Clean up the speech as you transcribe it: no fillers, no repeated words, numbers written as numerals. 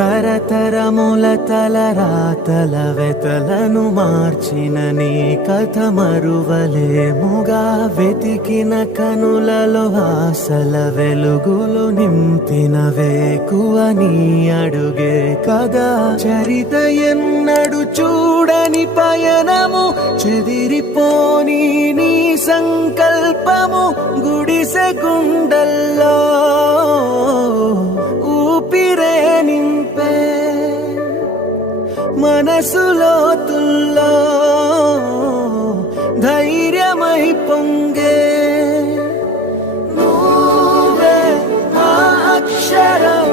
తరతరముల తలరాతల వెతలను మార్చిన నీ కథ మరువలేముగా. వెతికిన కనులలో ఆశల వెలుగులు నింపిన వేకువ నీ అడుగే కదా. చరిత ఎన్నడు చూడని పయనము, చెదిరిపోని నీ సంకల్పము. గుడిసె గుండెల్లో ఊపిరే నింపే, మనసులోతుల్లో ధైర్యమై పొంగే. నువ్వే ఆ అక్షరం